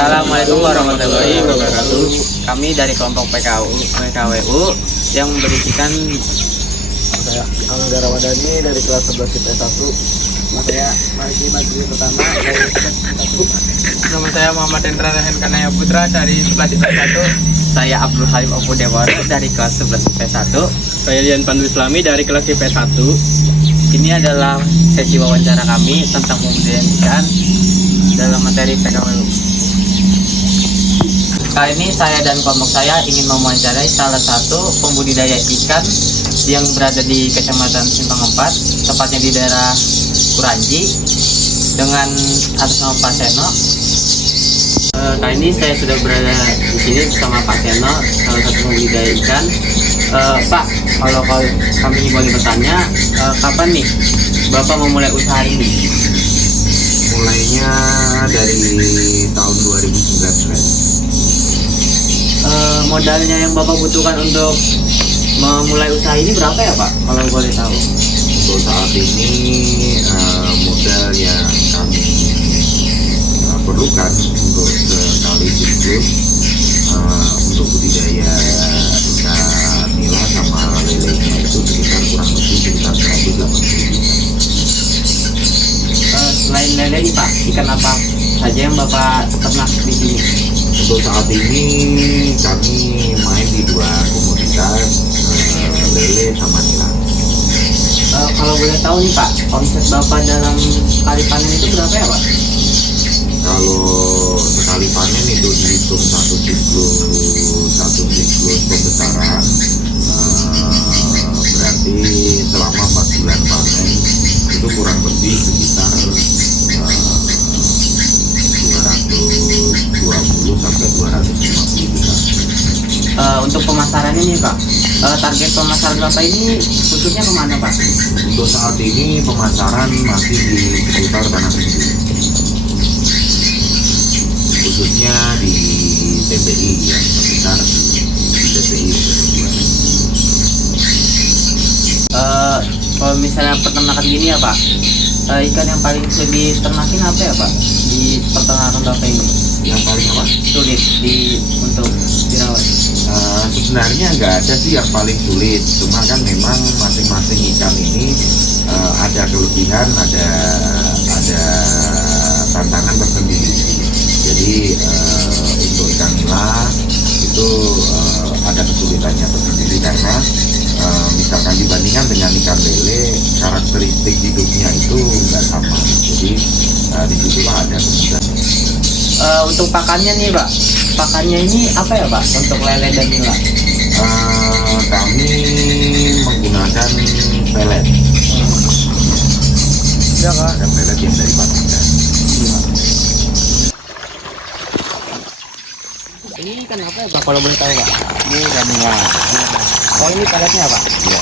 Assalamualaikum warahmatullahi wabarakatuh. Kami dari kelompok PKWU yang berisikan Saya Angga Ramadhani dari kelas 11 IPS 1. Saya Marji Majri pertama dari IPS 1. Nama saya Muhammad Hendra Rahen Kanaya Putra dari 11 IPS 1. Saya Abdul Halim Opudewara dari kelas 11 IPS 1. Saya Dian Pandu Islami dari kelas IPS 1. Ini adalah sesi wawancara kami tentang pembudidayaan ikan dalam materi PKWU. Kali ini saya dan kelompok saya ingin mewawancarai salah satu pembudidaya ikan yang berada di Kecamatan Simpang 4, tepatnya di daerah Kuranji, dengan atas nama Pak Seno. Kali ini saya sudah berada di sini bersama Pak Seno, salah satu pembudidaya ikan. Pak, kalau kami boleh bertanya, kapan nih Bapak memulai usaha ini? Mulainya dari tahun 2019. Modalnya yang Bapak butuhkan untuk memulai usaha ini berapa ya Pak, kalau boleh tahu? Untuk saat ini modal yang kami perlukan untuk sekali siklus untuk budidaya ikan nila sama lelenya itu sekitar kurang lebih sekitar 180 juta. Selain lele nih Pak, ikan apa saja yang Bapak ternak di sini? Untuk saat ini kami main di dua komoditas, lele sama nila. Kalau boleh tahu nih Pak, omset Bapak dalam sekali panen itu berapa ya Pak? Kalau sekali panen itu dihitung satu siklus pembesaran, berarti selama 4 bulan panen itu kurang lebih sekitar 220 sampai 250 juta. Untuk pemasarannya nih Pak, target pemasaran Bapak ini khususnya kemana Pak? Untuk saat ini pemasaran masih di seputar tanah suci, khususnya di TPI yang sekitar di TPI Kalau misalnya peternakan gini ya Pak, ikan yang paling sulit diternakin apa ya Pak di peternakan Bapak ini? yang paling apa? Sulit untuk dirawat. Sebenarnya nggak ada sih yang paling sulit, cuma kan memang masing-masing ikan ini ada kelebihan, ada tantangan tersendiri. Jadi untuk ikan nila itu ada kesulitannya tersendiri karena misalkan dibandingkan dengan ikan lele, karakteristik hidupnya itu nggak sama. Jadi disitulah ada kemudahan. Untuk pakannya nih Pak, pakannya ini apa ya Pak untuk lele dan nila? Kami menggunakan pelet. Ya Kak. Ada pelet yang dari pabrikan. Ini ikan apa ya Pak kalau boleh tahu Pak? Ini ikan nila. Oh ini peletnya Pak? Ya.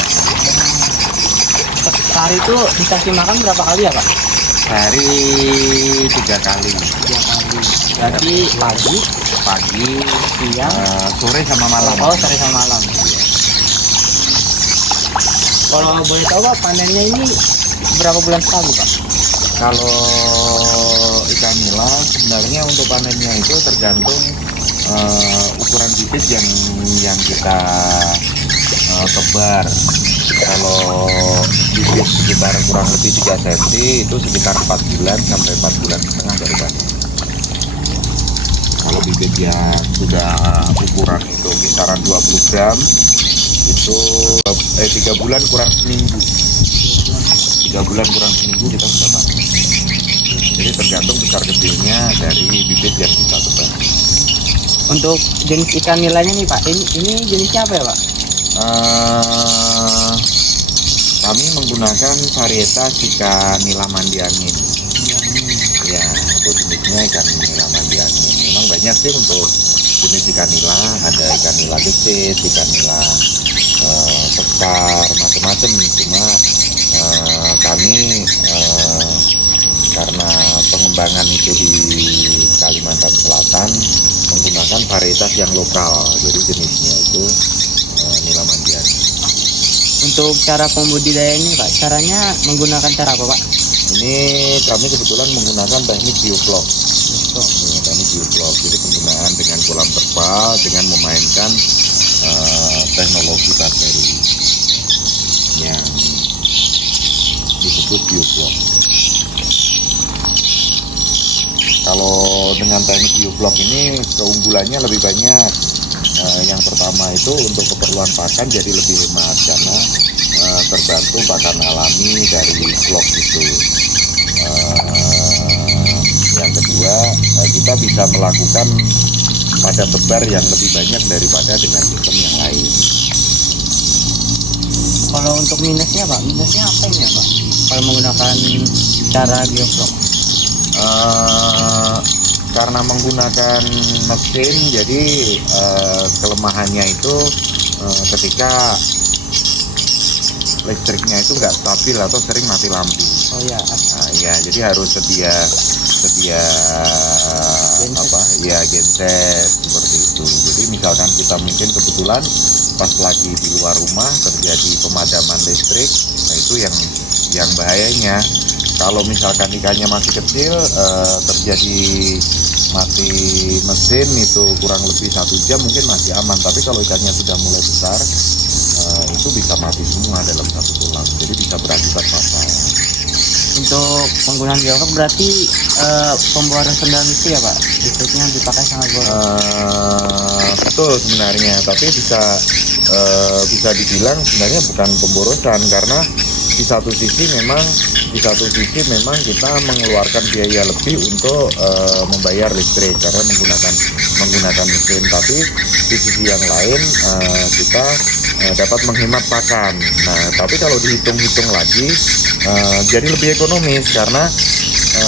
Sehari itu dikasih makan berapa kali ya Pak? Sehari 3 kali. 3 kali. Berarti pagi, siang, Sore sama malam. oh sore sama malam. Kalau boleh tahu Pak, panennya ini berapa bulan sekali Pak? Kalau ikan nila sebenarnya untuk panennya itu tergantung ukuran bibit yang kita tebar. Kalau bibit sekitar kurang lebih 3 cm itu sekitar 4 bulan sampai 4 bulan setengah dari panen. Kalau bibit yang sudah ukuran itu kisaran 20 gram itu 3 bulan kurang seminggu. 3 bulan kurang seminggu kita sudah panen. Jadi tergantung besar kecilnya dari bibit yang kita tebar. Untuk jenis ikan nilainya nih Pak, ini jenisnya apa ya Pak? Kami menggunakan varietas ikan nila mandi angin. Ya, untuk jenisnya ikan nila mandi angin. Memang banyak sih untuk jenis ikan nila, ada ikan nila gesit, ikan nila sekar, macam-macam. Cuma kami karena pengembangan itu di Kalimantan Selatan menggunakan varietas yang lokal, jadi jenisnya itu nila mandi angin. Untuk cara pembudidaya ini Pak, caranya menggunakan cara apa Pak? Ini kami kebetulan menggunakan teknik bioflok. Teknik bioflok. Jadi penggunaan dengan kolam terpal dengan memainkan teknologi bakteri yang disebut bioflok. Kalau dengan teknik bioflok ini keunggulannya lebih banyak. Yang pertama itu untuk keperluan pakan jadi lebih hemat karena terbantu pakan alami dari vlog itu. Yang kedua, kita bisa melakukan pada tebar yang lebih banyak daripada dengan sistem yang lain. Kalau untuk minusnya Pak, minusnya apa ya Pak? Kalau menggunakan cara bioflok? Karena menggunakan mesin, jadi kelemahannya itu ketika listriknya itu nggak stabil atau sering mati lampu. Oh ya. Ya, jadi harus sedia genset seperti itu. Jadi misalkan kita mungkin kebetulan pas lagi di luar rumah terjadi pemadaman listrik, nah itu yang bahayanya. Kalau misalkan ikannya masih kecil, terjadi mati mesin itu kurang lebih 1 jam mungkin masih aman. Tapi kalau ikannya sudah mulai besar, itu bisa mati semua dalam satu kolam. Jadi bisa berakibat fatal. Untuk penggunaan bioflok berarti pemboran rendahan itu ya Pak? Listriknya dipakai sangat boros. Betul sebenarnya, tapi bisa dibilang sebenarnya bukan pemborosan karena di satu sisi memang kita mengeluarkan biaya lebih untuk membayar listrik karena menggunakan mesin, tapi di sisi yang lain kita dapat menghemat pakan. Nah, tapi kalau dihitung-hitung lagi jadi lebih ekonomis karena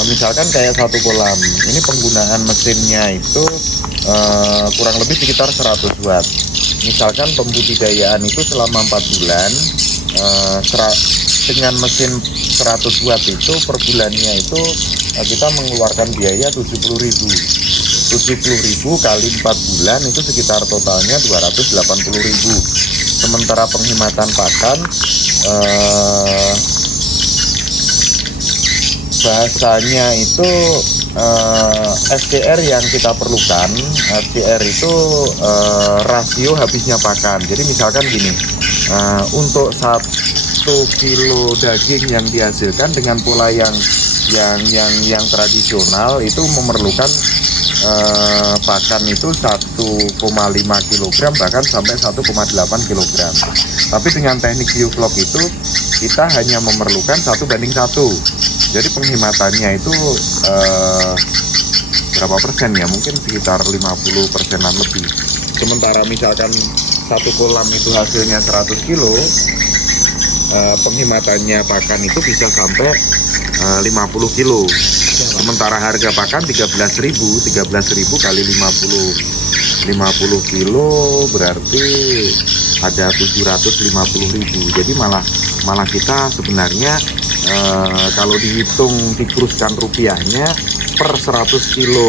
misalkan kayak satu kolam ini penggunaan mesinnya itu kurang lebih sekitar 100 watt. Misalkan pembudidayaan itu selama 4 bulan dengan mesin 100 watt itu per bulannya itu kita mengeluarkan biaya 70.000 kali 4 bulan itu sekitar totalnya 280.000. Sementara penghematan pakan bahasanya itu SDR yang kita perlukan. SDR itu rasio habisnya pakan. Jadi misalkan gini, untuk 1 kilo daging yang dihasilkan dengan pola yang tradisional itu memerlukan pakan itu 1,5 kg bahkan sampai 1,8 kg. Tapi dengan teknik bioflok itu kita hanya memerlukan 1:1. Jadi penghematannya itu berapa persen ya? Mungkin sekitar 50%-an lebih. Sementara misalkan satu kolam itu hasilnya 100 kilo, penghematannya pakan itu bisa sampai 50 kilo. Sementara harga pakan 13.000 kali 50 kilo berarti ada 750.000. Jadi malah kita sebenarnya kalau dihitung dikuruskan rupiahnya per 100 kilo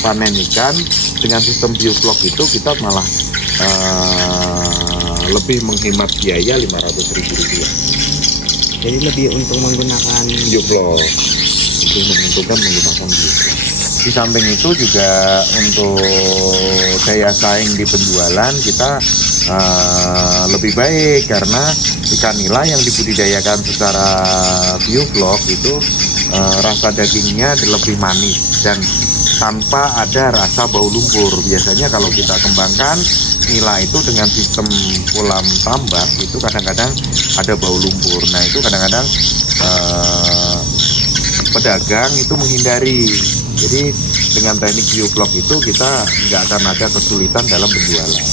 panen ikan dengan sistem bioflok itu kita malah lebih menghemat biaya 500.000 rupiah. Jadi lebih untung menggunakan bioflok, lebih menguntungkan menggunakan bioflok. Di samping itu juga untuk daya saing di penjualan kita lebih baik karena ikan nila yang dibudidayakan secara bioflok itu rasa dagingnya lebih manis dan tanpa ada rasa bau lumpur. Biasanya kalau kita kembangkan nila itu dengan sistem kolam tambak itu kadang-kadang ada bau lumpur. Nah itu kadang-kadang pedagang itu menghindari. Jadi dengan teknik bioflok itu kita nggak akan ada kesulitan dalam penjualan.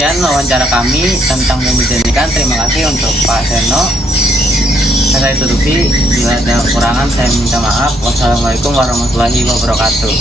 Dan wawancara kami tentang pembudidayaan ikan. Terima kasih untuk Pak Seno. Saya tutupi, bila ada kekurangan saya minta maaf. Wassalamualaikum warahmatullahi wabarakatuh.